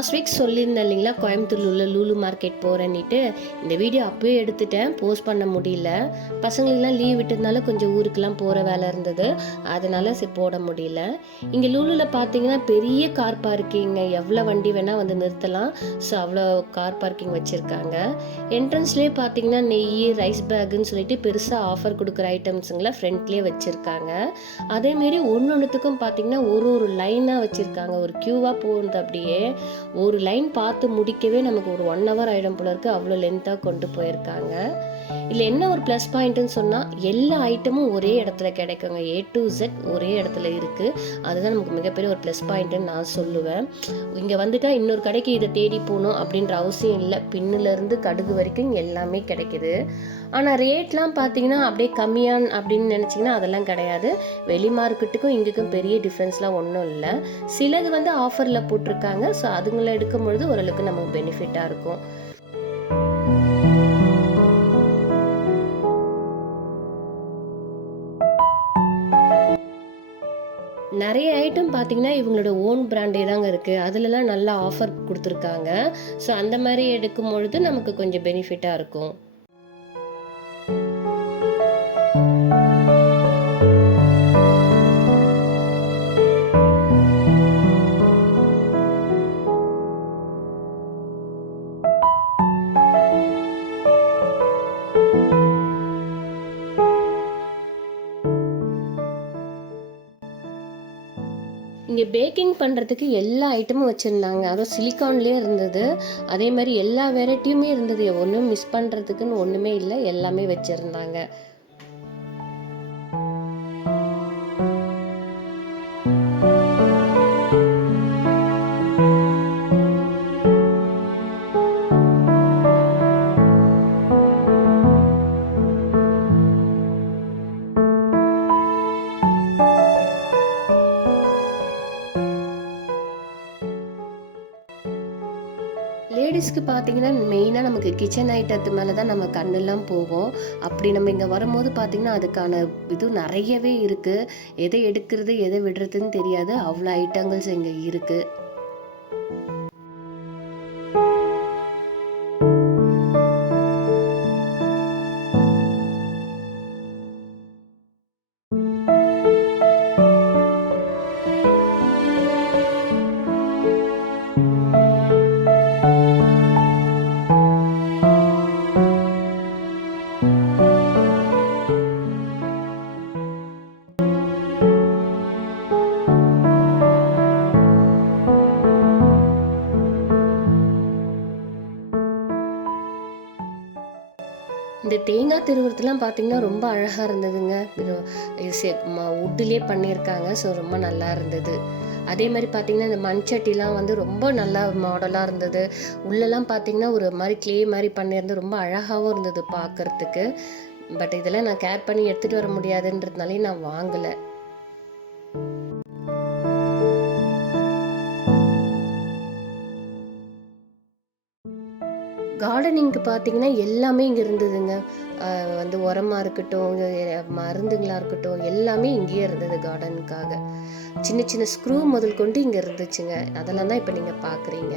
Last week சொல்லியிருந்தேன் இல்லைங்களா, கோயம்புத்தூரில் உள்ள லூலு மார்க்கெட் போகிறேன்னிட்டு. இந்த வீடியோ அப்போயே எடுத்துட்டேன், போஸ்ட் பண்ண முடியல. பசங்களுக்கெல்லாம் லீவ் விட்டதுனால கொஞ்சம் ஊருக்கெல்லாம் போகிற வேலை இருந்தது, அதனால சரி போட முடியல. இங்கே லூலுவில் பார்த்தீங்கன்னா பெரிய கார் பார்க்கிங்க, எவ்வளோ வண்டி வேணால் வந்து நிறுத்தலாம். ஸோ அவ்வளோ கார் பார்க்கிங் வச்சுருக்காங்க. என்ட்ரன்ஸ்லேயே பார்த்தீங்கன்னா நெய், ரைஸ் பேக்குன்னு சொல்லிட்டு பெருசாக ஆஃபர் கொடுக்குற ஐட்டம்ஸுங்களை ஃப்ரண்ட்லேயே வச்சுருக்காங்க. அதேமாரி ஒன்றுத்துக்கும் பார்த்தீங்கன்னா ஒரு லைனாக வச்சுருக்காங்க, ஒரு க்யூவாக போகுது. அப்படியே ஒரு லைன் பார்த்து முடிக்கவே நமக்கு ஒரு 1 hour ஆகிடும் போல இருக்குது, அவ்வளோ லென்த்தாக கொண்டு போயிருக்காங்க. இதில் என்ன ஒரு ப்ளஸ் பாயிண்ட்டுன்னு சொன்னால் எல்லா ஐட்டமும் ஒரே இடத்துல கிடைக்குங்க, A to Z ஒரே இடத்துல இருக்குது. அதுதான் நமக்கு மிகப்பெரிய ஒரு ப்ளஸ் பாயிண்ட்டுன்னு நான் சொல்லுவேன். இங்கே வந்துட்டால் இன்னொரு கடைக்கு இதை தேடி போகணும் அப்படின்ற அவசியம் இல்லை, பின்னிலேருந்து கடுகு வரைக்கும் எல்லாமே கிடைக்குது. ஆனால் ரேட்லாம் பார்த்தீங்கன்னா அப்படியே கம்மியான் அப்படின்னு நினச்சிங்கன்னா அதெல்லாம் கிடையாது. வெளி மார்க்கெட்டுக்கும் இங்குக்கும் பெரிய டிஃப்ரென்ஸ்லாம் ஒன்றும் இல்லை. சிலது வந்து ஆஃபரில் போட்டிருக்காங்க, ஸோ அதுங்களை எடுக்கும் பொழுது ஓரளவுக்கு நமக்கு பெனிஃபிட்டாக இருக்கும். நிறைய ஐட்டம் பார்த்தீங்கன்னா இவங்களோட ஓன் பிராண்டே தாங்க இருக்குது, அதுலலாம் நல்லா ஆஃபர் கொடுத்துருக்காங்க. ஸோ அந்த மாதிரி எடுக்கும் பொழுது நமக்கு கொஞ்சம் பெனிஃபிட்டாக இருக்கும். இங்கே பேக்கிங் பண்ணுறதுக்கு எல்லா ஐட்டமும் வச்சுருந்தாங்க, அதுவும் சிலிக்கான்லேயே இருந்தது. அதே மாதிரி எல்லா வெரைட்டியுமே இருந்தது, ஒன்றும் மிஸ் பண்ணுறதுக்குன்னு ஒன்றுமே இல்லை, எல்லாமே வச்சுருந்தாங்க. லேடிஸ்க்கு பார்த்தீங்கன்னா மெயினாக நமக்கு கிச்சன் ஐட்டத்து மேலே தான் நம்ம கண்ணெல்லாம் போகும். அப்படி நம்ம இங்கே வரும்போது பார்த்தீங்கன்னா அதுக்கான இது நிறையவே இருக்குது. எதை எடுக்கிறது எதை விடுறதுன்னு தெரியாது, அவ்வளோ ஐட்டங்கள்ஸ் இங்கே இருக்குது. இந்த தேங்காய் திருவுறதுலாம் பார்த்தீங்கன்னா ரொம்ப அழகாக இருந்ததுங்க. உட்டுலேயே பண்ணியிருக்காங்க, ஸோ ரொம்ப நல்லா இருந்தது. அதே மாதிரி பார்த்தீங்கன்னா இந்த மண்சட்டிலாம் வந்து ரொம்ப நல்லா மாடலாக இருந்தது. உள்ளெல்லாம் பார்த்தீங்கன்னா ஒரு மாதிரி க்ளே மாதிரி பண்ணியிருந்து ரொம்ப அழகாகவும் இருந்தது பார்க்குறதுக்கு. பட் இதெல்லாம் நான் கேர் பண்ணி எடுத்துகிட்டு வர முடியாதுன்றதுனாலே நான் வாங்கலை. கார்டனிங்க்கு பார்த்தீங்கன்னா எல்லாமே இங்கே இருந்ததுங்க. வந்து உரமாக இருக்கட்டும், மருந்துங்களாக இருக்கட்டும், எல்லாமே இங்கேயே இருந்தது கார்டனுக்காக. சின்ன சின்ன ஸ்க்ரூ முதல் கொண்டு இங்கே இருந்துச்சுங்க, அதெல்லாம் தான் இப்போ நீங்கள் பார்க்குறீங்க.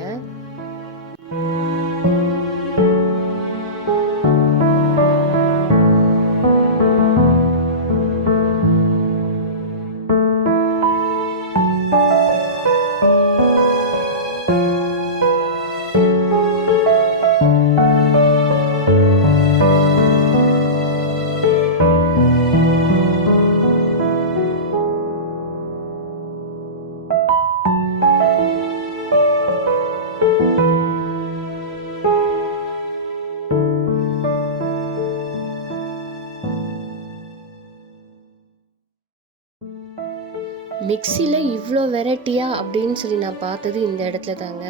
மிக்சியில் இவ்வளோ வெரைட்டியா அப்படின்னு சொல்லி நான் பார்த்தது இந்த இடத்துல தாங்க.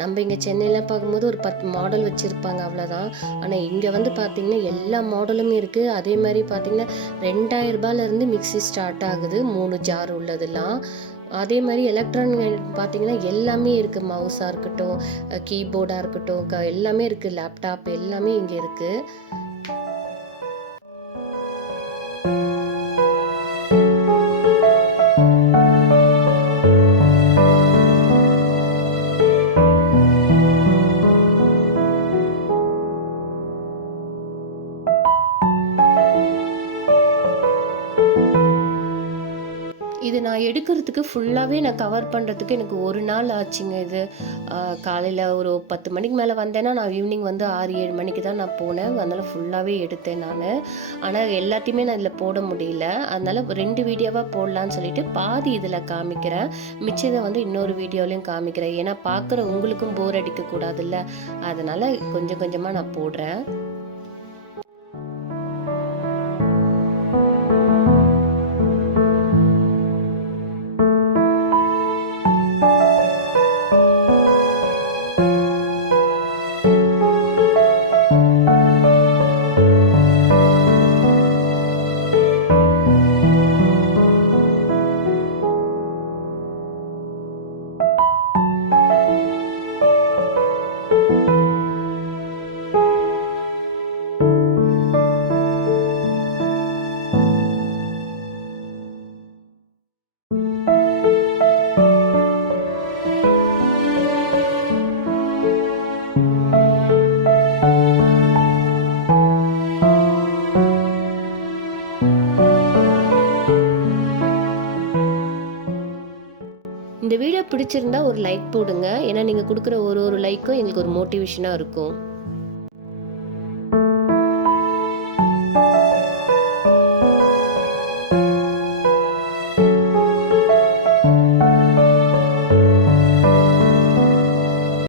நம்ம இங்கே சென்னையில் பார்க்கும்போது ஒரு 10 மாடல் வச்சுருப்பாங்க, அவ்வளோதான். ஆனால் இங்கே வந்து பார்த்திங்கன்னா எல்லா மாடலுமே இருக்குது. அதே மாதிரி பார்த்திங்கன்னா 2000 ரூபாயிலேருந்து மிக்சி ஸ்டார்ட் ஆகுது, 3 ஜார் உள்ளதெல்லாம். அதே மாதிரி எலக்ட்ரானிக் பார்த்தீங்கன்னா எல்லாமே இருக்குது, மவுஸாக இருக்கட்டும், கீபோர்டாக இருக்கட்டும், எல்லாமே இருக்குது, லேப்டாப் எல்லாமே இங்கே இருக்குது. இது நான் எடுக்கிறதுக்கு ஃபுல்லாகவே நான் கவர் பண்ணுறதுக்கு எனக்கு ஒரு நாள் ஆச்சுங்க. இது காலையில் ஒரு 10 மணிக்கு மேலே வந்தேன்னா, நான் ஈவினிங் வந்து 6, 7 மணிக்கு தான் நான் போனேன். அதனால் ஃபுல்லாகவே எடுத்தேன் நான். ஆனால் எல்லாத்தையுமே நான் இதில் போட முடியல. அதனால் 2 வீடியோவாக போடலான்னு சொல்லிட்டு பாதி இதில் காமிக்கிறேன். மிச்சதை வந்து இன்னொரு வீடியோலையும் காமிக்கிறேன். ஏன்னா பார்க்குற உங்களுக்கும் போர் அடிக்கக்கூடாதுல்ல. அதனால் கொஞ்சம் கொஞ்சமாக நான் போடுறேன். இந்த வீடியோ பிடிச்சிருந்தா ஒரு லைக் போடுங்க. ஏன்னா நீங்க குடுக்குற ஒரு லைக்கும் எங்களுக்கு ஒரு மோட்டிவேஷனா இருக்கும்.